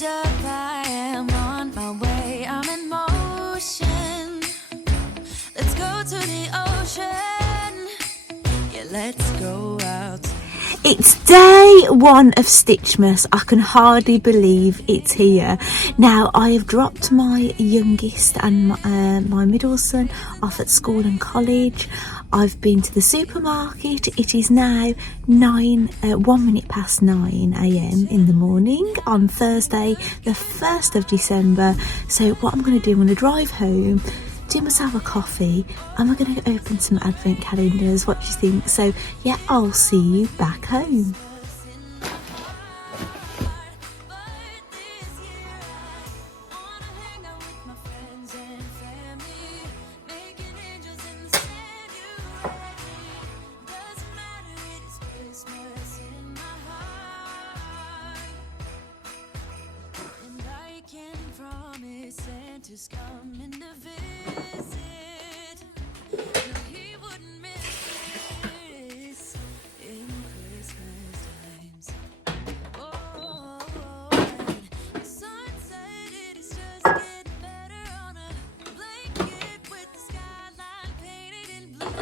Hold up, I am on my way, I'm in motion. Let's go to the ocean. Yeah, let's go out. It's day one of Stitchmas. I can hardly believe it's here. Now, I have dropped my youngest and my middle son off at school and college. I've been to the supermarket. It is now 1 minute past 9 a.m. in the morning on Thursday, the 1st of December. So what I'm going to do, I'm going to drive home, do myself a coffee, and we're going to open some advent calendars. What do you think? So yeah, I'll see you back home. Santa's coming to visit. No, he wouldn't miss in Christmas times. Oh, the sunset, it is just getting better on a blanket with the skyline painted in blue.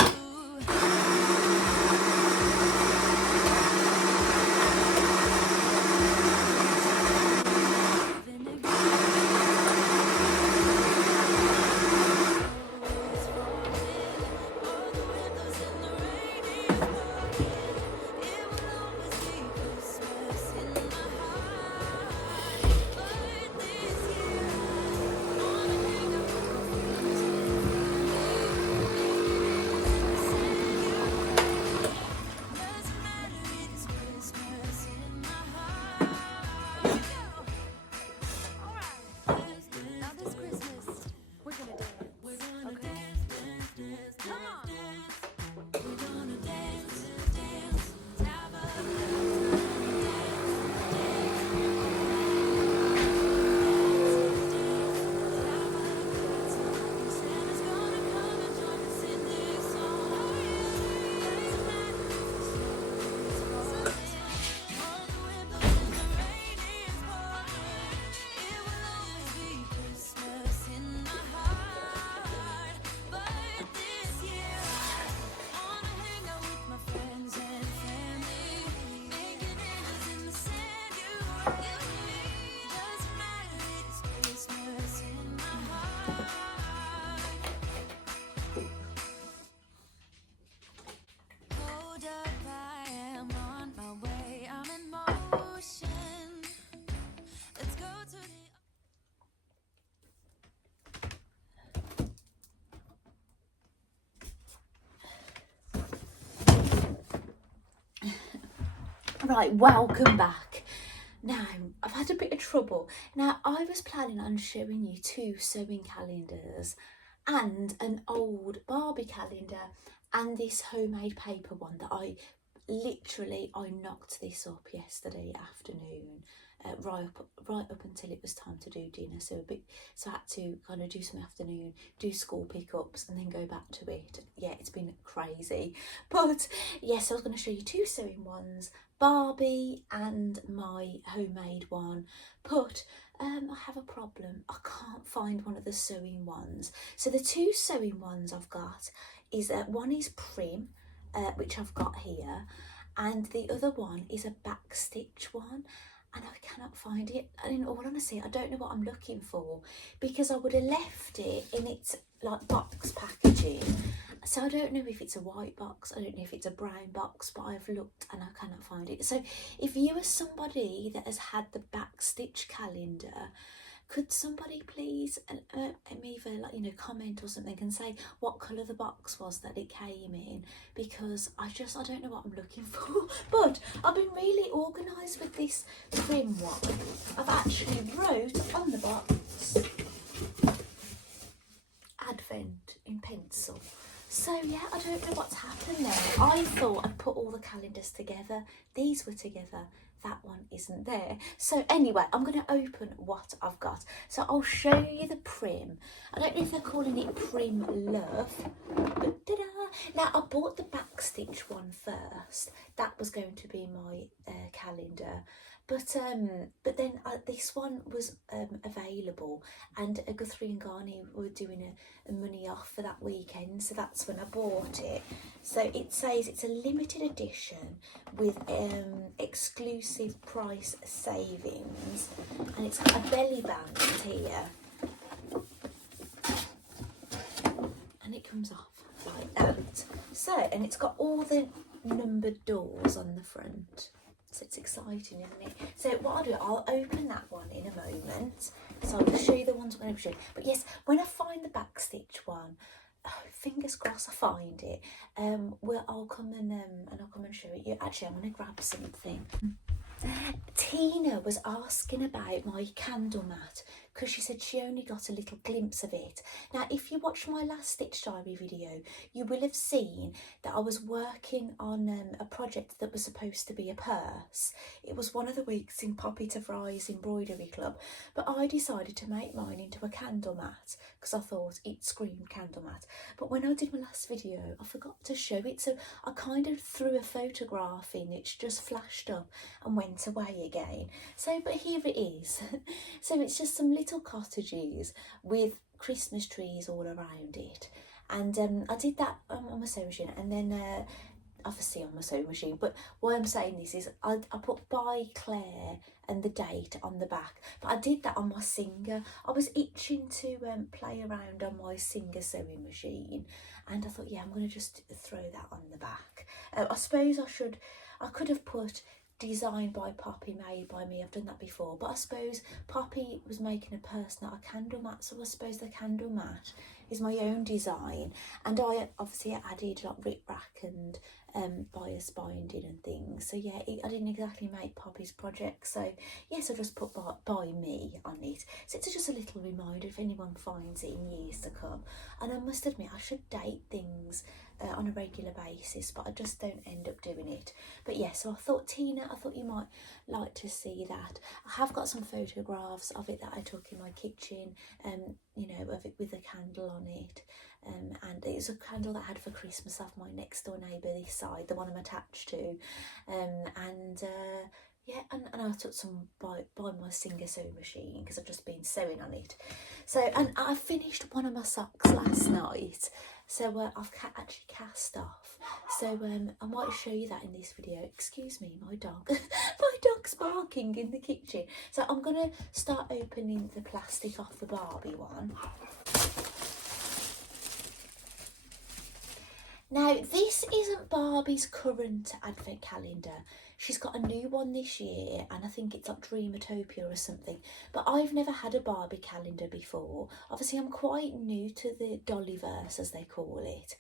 Right, welcome back. Now, I've had a bit of trouble. Now, I was planning on showing you 2 sewing calendars and an old Barbie calendar and this homemade paper one that I knocked this up yesterday afternoon, right up until it was time to do dinner. So I had to kind of do some afternoon, do school pickups, and then go back to it. Yeah, it's been crazy. But yes, I was going to show you 2 sewing ones, Barbie and my homemade one. But I have a problem. I can't find one of the sewing ones. So the 2 sewing ones I've got is one is Prim, which I've got here, and the other one is a back stitch one, and I cannot find it. And in all honesty, I don't know what I'm looking for, because I would have left it in its like box packaging. So I don't know if it's a white box, I don't know if it's a brown box, but I've looked and I cannot find it. So if you are somebody that has had the back stitch calendar, could somebody please either comment or something and say what colour the box was that it came in, because I don't know what I'm looking for. But I've been really organised with this Prim one. I've actually wrote on the box Advent in pencil. So yeah, I don't know what's happened there. I thought I'd put all the calendars together. These were together. That one isn't there. So anyway, I'm going to open what I've got. So I'll show you the Prim. I don't know if they're calling it Prim Love, but ta-da! Now, I bought the back stitch one first. That was going to be my calendar. But then this one was available, and Guthrie and Garni were doing a money off for that weekend, so that's when I bought it. So it says it's a limited edition with exclusive price savings, and it's got a belly band here, and it comes off like that. So, and it's got all the numbered doors on the front. So it's exciting, isn't it? So what I'll do, I'll open that one in a moment. So I'll show you the ones I'm going to show you. But yes, when I find the backstitch one, fingers crossed I find it. I'll come and show it you. Actually, I'm going to grab something. Tina was asking about my candle mat because she said she only got a little glimpse of it. Now, if you watched my last Stitch Diary video, you will have seen that I was working on a project that was supposed to be a purse. It was one of the weeks in Poppy to Fry's embroidery club, but I decided to make mine into a candle mat because I thought it screamed candle mat. But when I did my last video, I forgot to show it, so I kind of threw a photograph in which just flashed up and went away again. So, but here it is. So it's just some little cottages with Christmas trees all around it, and I did that on my sewing machine, and then obviously on my sewing machine. But why I'm saying this is I put by Claire and the date on the back, but I did that on my Singer. I was itching to play around on my Singer sewing machine, and I thought, yeah, I'm going to just throw that on the back. I suppose I could have put designed by Poppy, made by me. I've done that before, but I suppose Poppy was making a purse, not a candle mat, so I suppose the candle mat is my own design, and I obviously added like rip rack and bias binding and things. So yeah, I didn't exactly make Poppy's project, so yes, I just put by me on it. So it's just a little reminder if anyone finds it in years to come. And I must admit, I should date things on a regular basis, but I just don't end up doing it. But yeah, so I thought, Tina, I thought you might like to see that. I have got some photographs of it that I took in my kitchen, you know, of it with a candle on it. And it's a candle that I had for Christmas off my next door neighbour this side, the one I'm attached to. Yeah, and I took some by my Singer sewing machine because I've just been sewing on it. So, and I finished one of my socks last night, so I've actually cast off. So I might show you that in this video. Excuse me, my dog. My dog's barking in the kitchen. So I'm going to start opening the plastic off the Barbie one. Now, this isn't Barbie's current advent calendar. She's got a new one this year, and I think it's like Dreamatopia or something. But I've never had a Barbie calendar before. Obviously, I'm quite new to the Dollyverse, as they call it.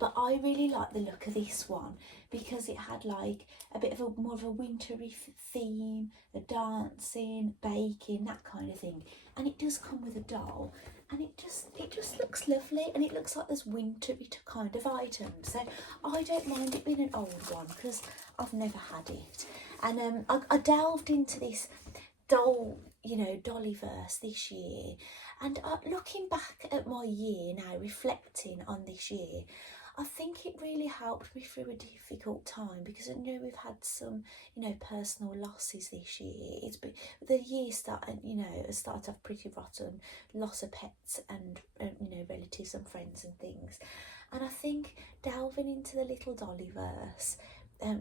But I really like the look of this one because it had like a bit of a more of a wintry theme, the dancing, baking, that kind of thing. And it does come with a doll. And it just looks lovely, and it looks like there's wintry kind of items. So I don't mind it being an old one because I've never had it. And I delved into this doll, you know, Dollyverse this year, and looking back at my year now, reflecting on this year, I think it really helped me through a difficult time because I know we've had some, you know, personal losses this year. It's been the year started, you know, it started off pretty rotten, loss of pets and you know, relatives and friends and things. And I think delving into the little Dollyverse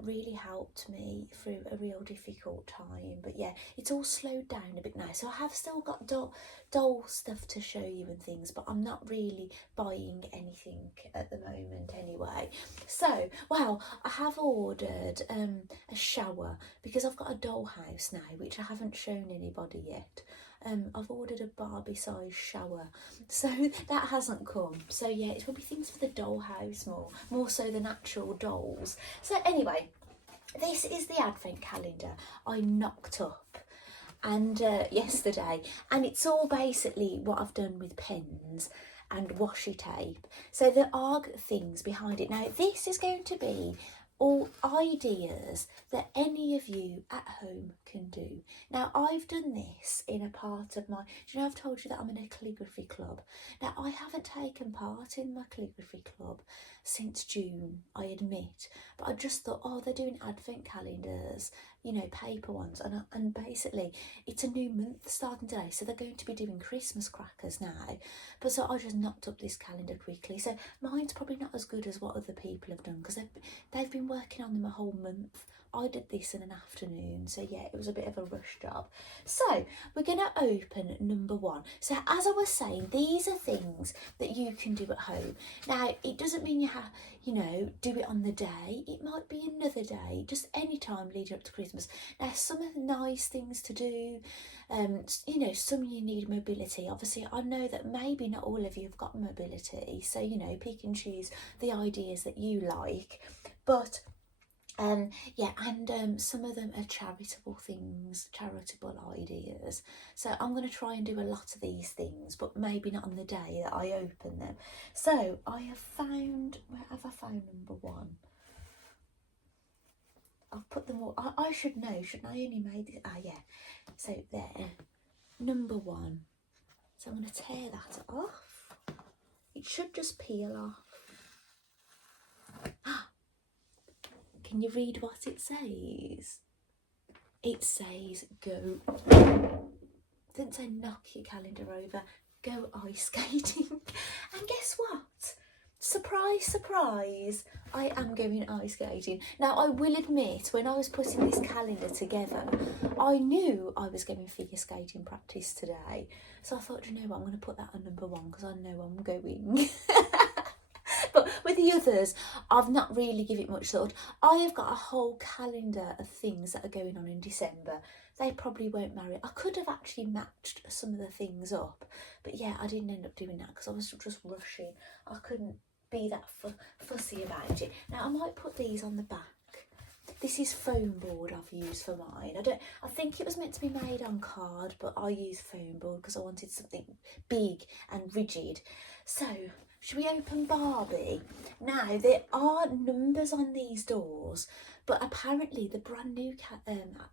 really helped me through a real difficult time. But yeah, it's all slowed down a bit now, so I have still got doll stuff to show you and things, but I'm not really buying anything at the moment anyway. So, well, I have ordered a shower because I've got a dollhouse now, which I haven't shown anybody yet. I've ordered a Barbie size shower, so that hasn't come. So yeah, it's probably things for the dollhouse more so than actual dolls. So anyway, this is the advent calendar I knocked up and yesterday, and it's all basically what I've done with pens and washi tape. So there are things behind it. Now this is going to be all ideas that any of you at home can do. Now I've done this in a part of my, do you know, I've told you that I'm in a calligraphy club. Now I haven't taken part in my calligraphy club since June, I admit, but I just thought, oh, they're doing advent calendars, you know, paper ones, and basically it's a new month starting today, so they're going to be doing Christmas crackers now. But so I just knocked up this calendar quickly. So mine's probably not as good as what other people have done, because they've been working on them a whole month. I did this in an afternoon, so yeah, it was a bit of a rush job. So we're going to open number 1. So as I was saying, these are things that you can do at home. Now, it doesn't mean you have, you know, do it on the day. It might be another day, just any time leading up to Christmas. Now, some of the nice things to do, you know, some you need mobility. Obviously, I know that maybe not all of you have got mobility, so, you know, pick and choose the ideas that you like. But yeah, and some of them are charitable things, charitable ideas. So I'm going to try and do a lot of these things, but maybe not on the day that I open them. So I have found, where have I found number 1? I've put them all, I should know, shouldn't I? Only made it, yeah. So there, number 1. So I'm going to tear that off. It should just peel off. Can you read what it says? It says go. It didn't say knock your calendar over. Go ice skating. And guess what? Surprise, surprise. I am going ice skating. Now, I will admit, when I was putting this calendar together, I knew I was going figure skating practice today. So I thought, you know what, I'm going to put that on number 1 because I know I'm going. But with the others, I've not really given it much thought. I have got a whole calendar of things that are going on in December. They probably won't marry. I could have actually matched some of the things up, but yeah, I didn't end up doing that because I was just rushing. I couldn't be that fussy about it. Now, I might put these on the back. This is foam board I've used for mine. I think it was meant to be made on card, but I used foam board because I wanted something big and rigid. So, should we open Barbie? Now, there are numbers on these doors, but apparently the brand new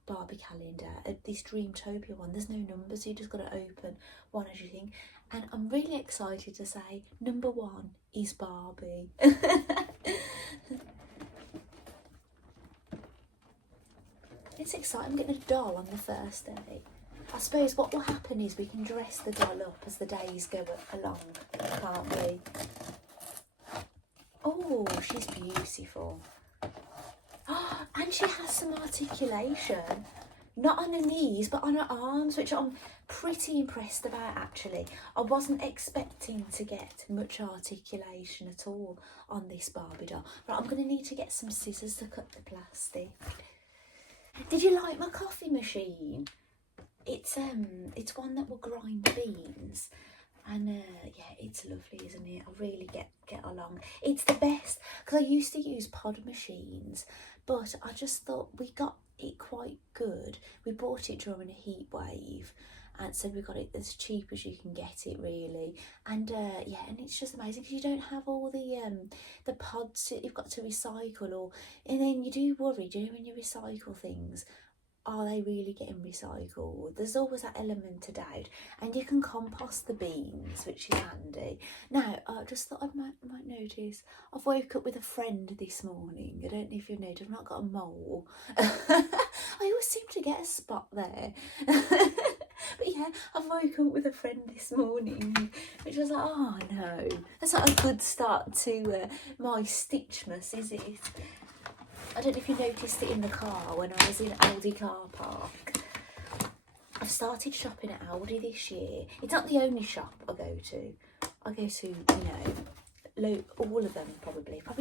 Barbie calendar, this Dreamtopia one, there's no numbers, so you just got to open one as you think. And I'm really excited to say number 1 is Barbie. It's exciting. I'm getting a doll on the first day. I suppose what will happen is we can dress the doll up as the days go along, can't we? Oh, she's beautiful. Oh, and she has some articulation. Not on her knees, but on her arms, which I'm pretty impressed about, actually. I wasn't expecting to get much articulation at all on this Barbie doll. Right, I'm going to need to get some scissors to cut the plastic. Did you like my coffee machine? It's one that will grind beans, and yeah, it's lovely, isn't it? I really get along. It's the best, because I used to use pod machines, but I just thought we got it quite good. We bought it during a heat wave, and so we got it as cheap as you can get it, really. And yeah, and it's just amazing because you don't have all the pods that you've got to recycle, and then you do worry, do you know, when you recycle things, are they really getting recycled? There's always that element of doubt. And you can compost the beans, which is handy. Now, I just thought I might notice, I've woke up with a friend this morning. I don't know if you've noticed, I've not got a mole. I always seem to get a spot there. But yeah, I've woke up with a friend this morning, which was like, oh no, that's not a good start to my Stitchmas, is it? I don't know if you noticed it in the car when I was in Aldi car park. I've started shopping at Aldi this year. It's not the only shop I go to. I go to, you know, all of them probably. I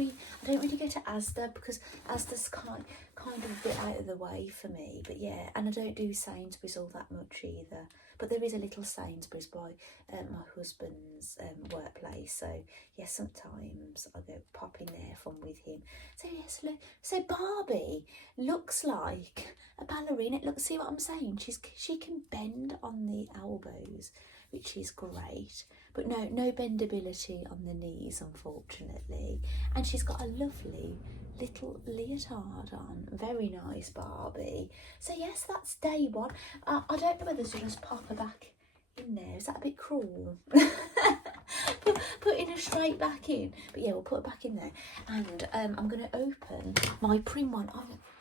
don't really go to Asda because Asda's kind of a bit out of the way for me. But yeah, and I don't do Sainsbury's all that much either. But there is a little Sainsbury's by my husband's workplace. So yeah, sometimes I go pop in there if I'm with him. So yes, look. So Barbie looks like a ballerina. Look, see what I'm saying? She can bend on the elbows, which is great. But no bendability on the knees, unfortunately. And she's got a lovely little leotard on. Very nice Barbie. So yes, that's day 1. I don't know whether to just pop her back in there. Is that a bit cruel? Putting her straight back in. But yeah, we'll put her back in there. And I'm going to open my prim one.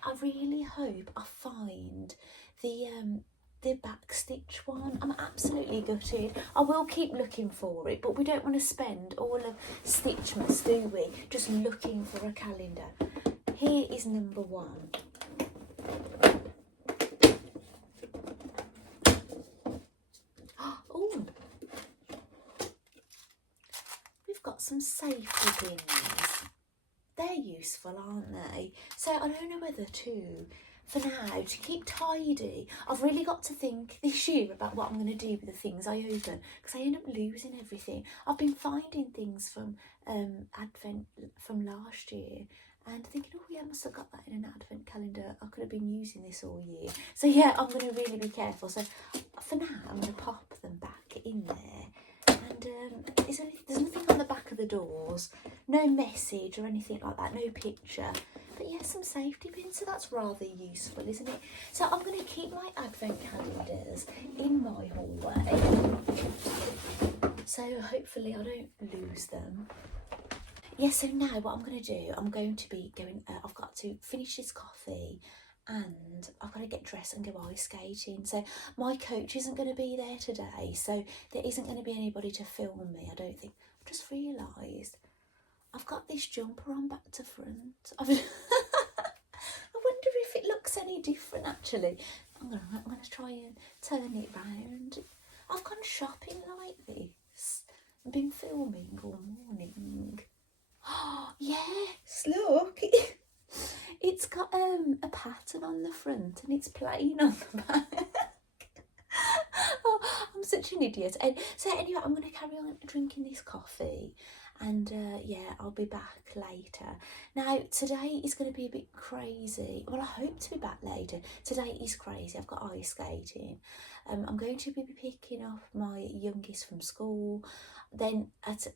I really hope I find the back stitch one. I'm absolutely gutted. I will keep looking for it, but we don't want to spend all of Stitchmas, do we? Just looking for a calendar. Here is number 1. Oh, we've got some safety pins. They're useful, aren't they? So I don't know whether to, for now, to keep tidy, I've really got to think this year about what I'm going to do with the things I open, because I end up losing everything. I've been finding things from Advent from last year and thinking, oh yeah, I must have got that in an Advent calendar. I could have been using this all year. So yeah, I'm going to really be careful. So for now, I'm going to pop them back in there. And there's nothing on the back of the doors, no message or anything like that, no picture. But yeah, some safety pins, so that's rather useful, isn't it? So I'm going to keep my Advent calendars in my hallway, so hopefully I don't lose them. Yeah, so now what I'm going to do, I'm going to be going, I've got to finish this coffee and I've got to get dressed and go ice skating. So my coach isn't going to be there today, so there isn't going to be anybody to film me, I don't think. I've just realised I've got this jumper on back to front. I wonder if it looks any different actually. I'm gonna try and turn it round. I've gone shopping like this. I've been filming all morning. Oh yes, look. It's got a pattern on the front and it's plain on the back. Oh, I'm such an idiot. And so anyway, I'm going to carry on drinking this coffee and yeah, I'll be back later. Now today is going to be a bit crazy. Well, I hope to be back later. Today is crazy. I've got ice skating. I'm going to be picking up my youngest from school. Then at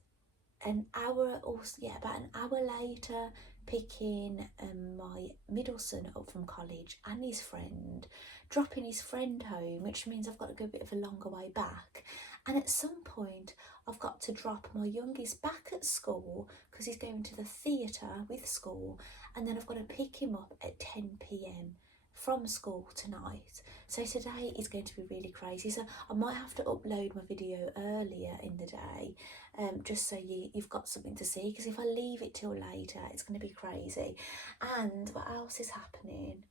an hour or about an hour later, picking my middle son up from college and his friend, dropping his friend home, which means I've got to go a bit of a longer way back. And at some point I've got to drop my youngest back at school because he's going to the theatre with school, and then I've got to pick him up at 10 p.m. from school tonight. So today is going to be really crazy, so I might have to upload my video earlier in the day, just so you've got something to see, because if I leave it till later it's going to be crazy. And what else is happening?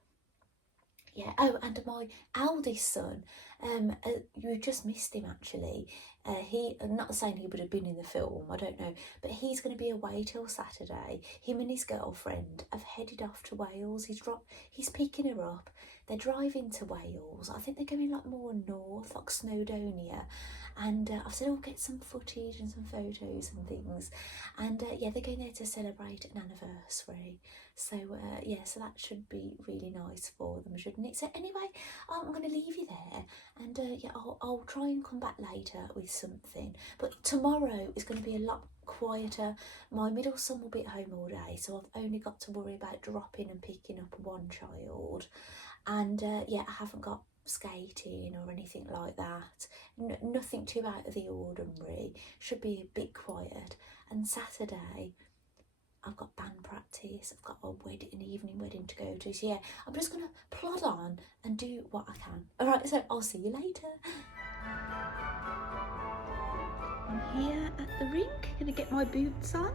Yeah, oh, and my eldest son, you just missed him actually. I'm not saying he would have been in the film, I don't know, but he's going to be away till Saturday. Him and his girlfriend have headed off to Wales. He's picking her up. They're driving to Wales. I think they're going like more north, like Snowdonia. And I've said, oh, get some footage and some photos and things. And yeah, they're going there to celebrate an anniversary. So yeah, so that should be really nice for them, shouldn't it? So anyway, I'm going to leave you there, and yeah, I'll try and come back later with something. But tomorrow is going to be a lot quieter. My middle son will be at home all day, so I've only got to worry about dropping and picking up one child. And yeah, I haven't got skating or anything like that. Nothing too out of the ordinary. Should be a bit quiet. And Saturday, I've got band practice, I've got an evening wedding to go to. So yeah, I'm just going to plod on and do what I can. Alright, so I'll see you later. I'm here at the rink, going to get my boots on.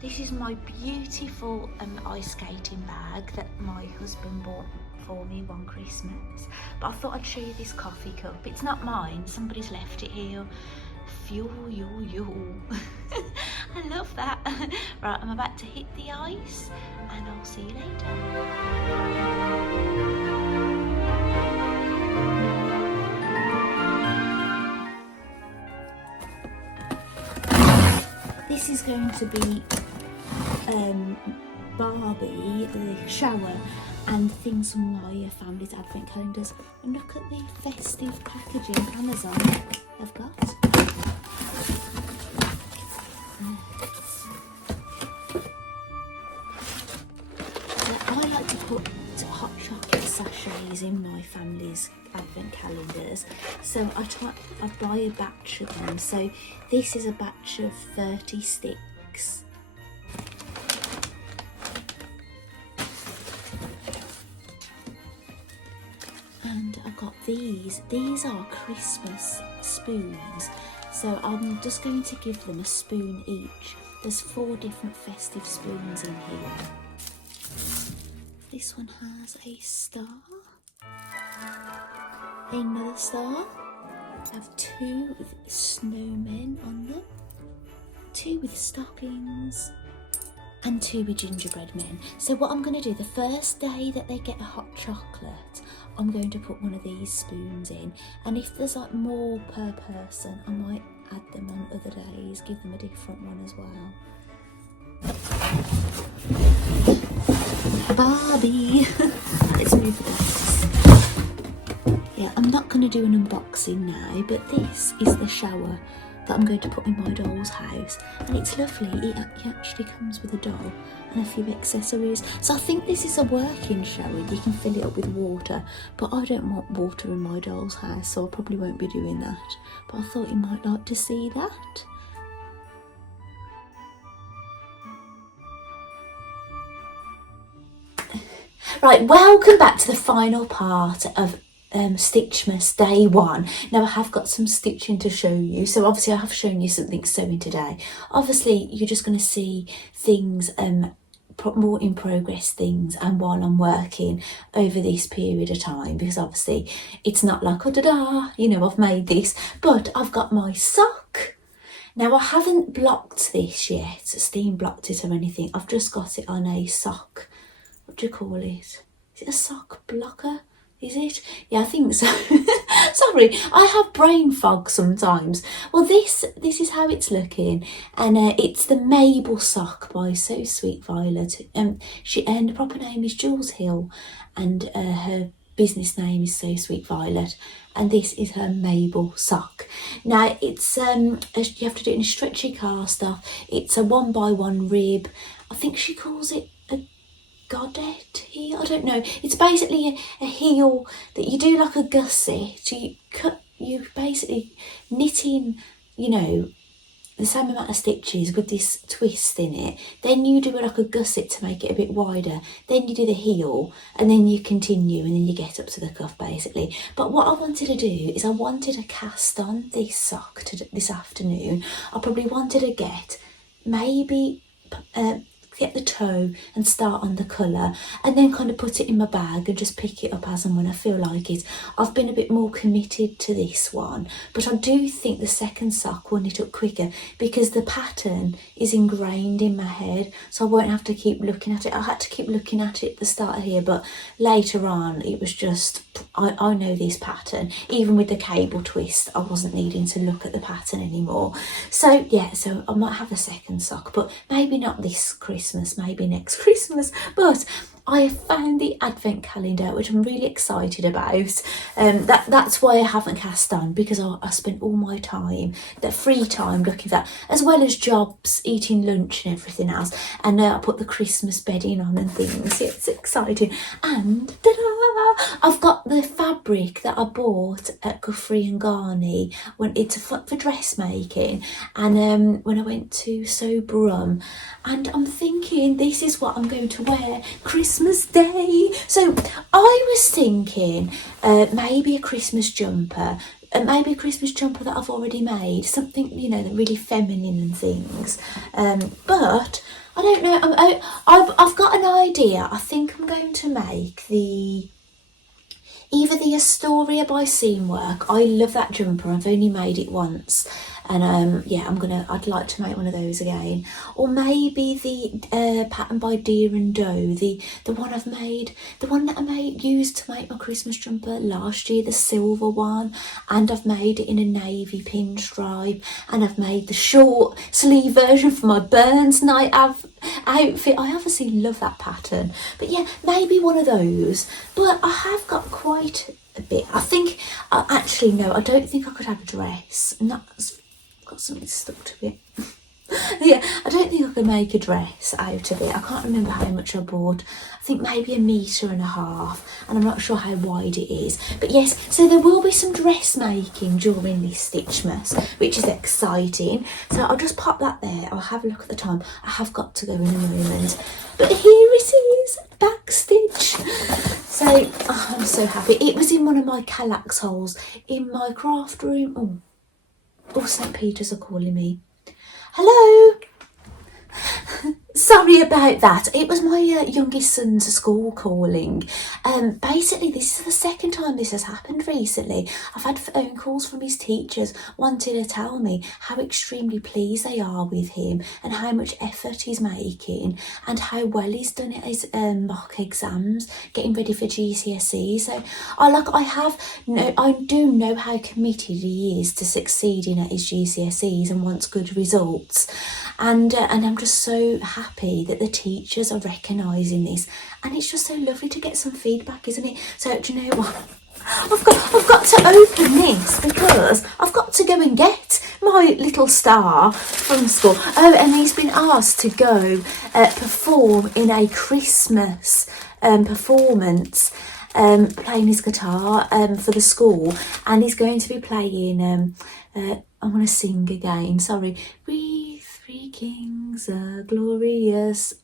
This is my beautiful ice skating bag that my husband bought for me one Christmas. But I thought I'd show you this coffee cup. It's not mine, somebody's left it here. Fuel. I love that. Right, I'm about to hit the ice and I'll see you later. This is going to be Barbie, the shower, and things from my family's advent calendars. And look at the festive packaging Amazon I've got. I like to put hot chocolate sachets in my family's advent calendars, so I buy a batch of them. So this is a batch of 30 sticks. And I got these. These are Christmas spoons. So I'm just going to give them a spoon each. There's 4 different festive spoons in here. This one has a star. Another star. I have 2 with snowmen on them. 2 with stockings. And 2 with gingerbread men. So what I'm going to do, the first day that they get a hot chocolate, I'm going to put one of these spoons in. And if there's like more per person, I might add them on other days, give them a different one as well. Barbie! Let's move this. Yeah, I'm not going to do an unboxing now, but this is the shower that I'm going to put in my doll's house, and it's lovely. It actually comes with a doll and a few accessories. So I think this is a working shower. You can fill it up with water, but I don't want water in my doll's house, so I probably won't be doing that. But I thought you might like to see that. Right, welcome back to the final part of Stitchmas day 1. Now I have got some stitching to show you, so obviously I have shown you something sewing today. Obviously you're just going to see things, more in progress things, and while I'm working over this period of time, because obviously it's not like, oh da-da, you know, I've made this, but I've got my sock. Now I haven't blocked this yet, steam blocked it or anything. I've just got it on a sock, what do you call it? Is it a sock blocker? Is it? Yeah, I think so. Sorry, I have brain fog sometimes. Well, this is how it's looking, and it's the Mabel sock by So Sweet Violet. And the proper name is Jules Hill, and her business name is So Sweet Violet, and this is her Mabel sock. Now it's you have to do it in a stretchy cast off. It's a 1x1 rib. I think she calls it a godet heel, I don't know. It's basically a heel that you do like a gusset. You basically knit in, you know, the same amount of stitches with this twist in it. Then you do like a gusset to make it a bit wider. Then you do the heel, and then you continue, and then you get up to the cuff basically. But what I wanted to do is I wanted to cast on this sock this afternoon. I probably wanted to get maybe get the toe and start on the colour, and then kind of put it in my bag and just pick it up as and when I feel like it. I've been a bit more committed to this one, but I do think the second sock will knit up quicker because the pattern is ingrained in my head, so I won't have to keep looking at it. I had to keep looking at it at the start here, but later on it was just, I know this pattern. Even with the cable twist, I wasn't needing to look at the pattern anymore. So yeah, so I might have a second sock, but maybe not this Christmas, maybe next Christmas. But I have found the advent calendar, which I'm really excited about. That's why I haven't cast on, because I spent all my time, that free time, looking for that, as well as jobs, eating lunch and everything else. And I put the Christmas bedding on and things. It's exciting. And ta-da! I've got the fabric that I bought at Guthrie and Garney when it's for dressmaking, and when I went to Sew Brum, and I'm thinking this is what I'm going to wear Christmas Day. So I was thinking maybe a Christmas jumper, maybe a Christmas jumper that I've already made, something, you know, really feminine and things. But I don't know. I've got an idea. I think I'm going to make either the Astoria by Seamwork. I love that jumper. I've only made it once, and yeah, I'd like to make one of those again. Or maybe the pattern by Deer and Doe, the one that I used to make my Christmas jumper last year, the silver one, and I've made it in a navy pinstripe, and I've made the short sleeve version for my Burns night outfit. I obviously love that pattern, but yeah, maybe one of those. But I have got quite a bit. I think actually no, I don't think I could have a dress. Got something stuck to it. Yeah, I don't think I could make a dress out of it. I can't remember how much I bought. I think maybe 1.5 meters, and I'm not sure how wide it is. But yes, so there will be some dressmaking during this Stitchmas, which is exciting. So I'll just pop that there. I'll have a look at the time. I have got to go in a moment. But here it is, backstitch. So So I'm so happy. It was in one of my Kallax holes in my craft room. Oh, St. Peter's are calling me. Hello. Sorry about that. It was my youngest son's school calling. Basically, this is the second time this has happened recently. I've had phone calls from his teachers wanting to tell me how extremely pleased they are with him and how much effort he's making and how well he's done at his mock exams, getting ready for GCSE. So I do know how committed he is to succeeding at his GCSEs and wants good results. And I'm just so happy that the teachers are recognising this, and it's just so lovely to get some feedback, isn't it? So do you know what? I've got to open this because I've got to go and get my little star from school. Oh, and he's been asked to go perform in a Christmas performance, playing his guitar for the school, and he's going to be playing. I want to sing again. Sorry. We three kings are glorious,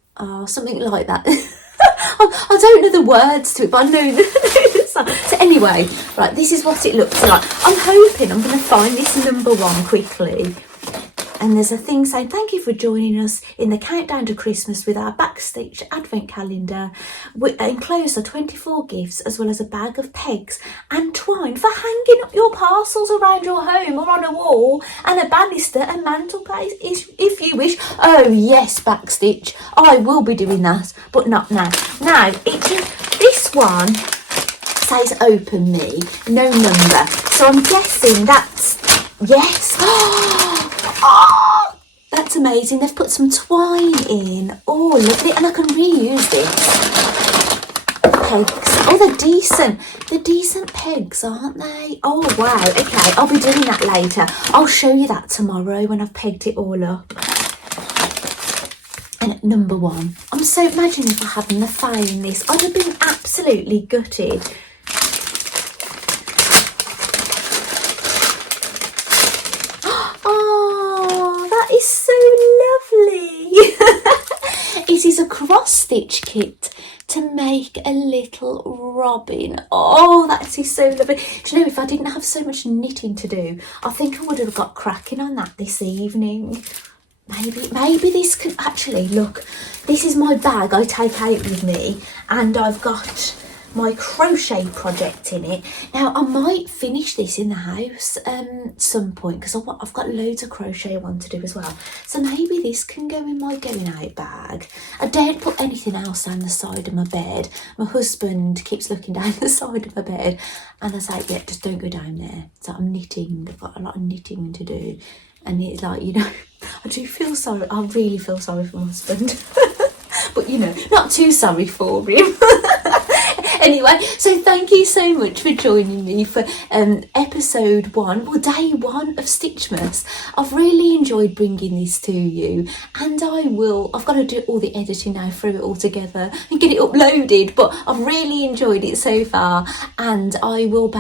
something like that. I don't know the words to it, but I know the song. So anyway, right, this is what it looks like. I'm hoping I'm going to find this number one quickly. And there's a thing saying, thank you for joining us in the countdown to Christmas with our Backstitch advent calendar. We enclosed are 24 gifts as well as a bag of pegs and twine for hanging up your parcels around your home or on a wall, and a banister and mantelpiece if you wish. Oh yes, Backstitch, I will be doing that, but not now. Now, this one says open me, no number. So I'm guessing that's yes. Oh, that's amazing. They've put some twine in. Oh, lovely. And I can reuse this. Pegs. Oh, they're decent. They're decent pegs, aren't they? Oh, wow. Okay, I'll be doing that later. I'll show you that tomorrow when I've pegged it all up. And number one. I'm so, imagine if I hadn't have found this. I'd have been absolutely gutted. Is so lovely. It is a cross stitch kit to make a little robin. Oh, that is so lovely. Do you know, if I didn't have so much knitting to do, I think I would have got cracking on that this evening. Maybe this can actually look. This is my bag I take out with me, and I've got my crochet project in it. Now I might finish this in the house some point because I've got loads of crochet I want to do as well, so maybe this can go in my going out bag. I daren't put anything else down the side of my bed. My husband keeps looking down the side of my bed and I say, yeah, just don't go down there. So I'm knitting. I've got a lot of knitting to do, and it's like, you know, I do feel sorry. I really feel sorry for my husband. But you know, not too sorry for him. Anyway, so thank you so much for joining me for episode 1, or day 1 of Stitchmas. I've really enjoyed bringing this to you, and I've got to do all the editing now, throw it all together and get it uploaded, but I've really enjoyed it so far, and I will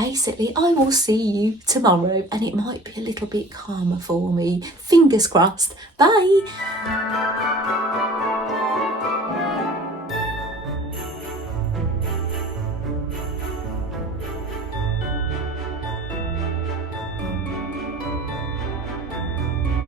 see you tomorrow, and it might be a little bit calmer for me. Fingers crossed. Bye.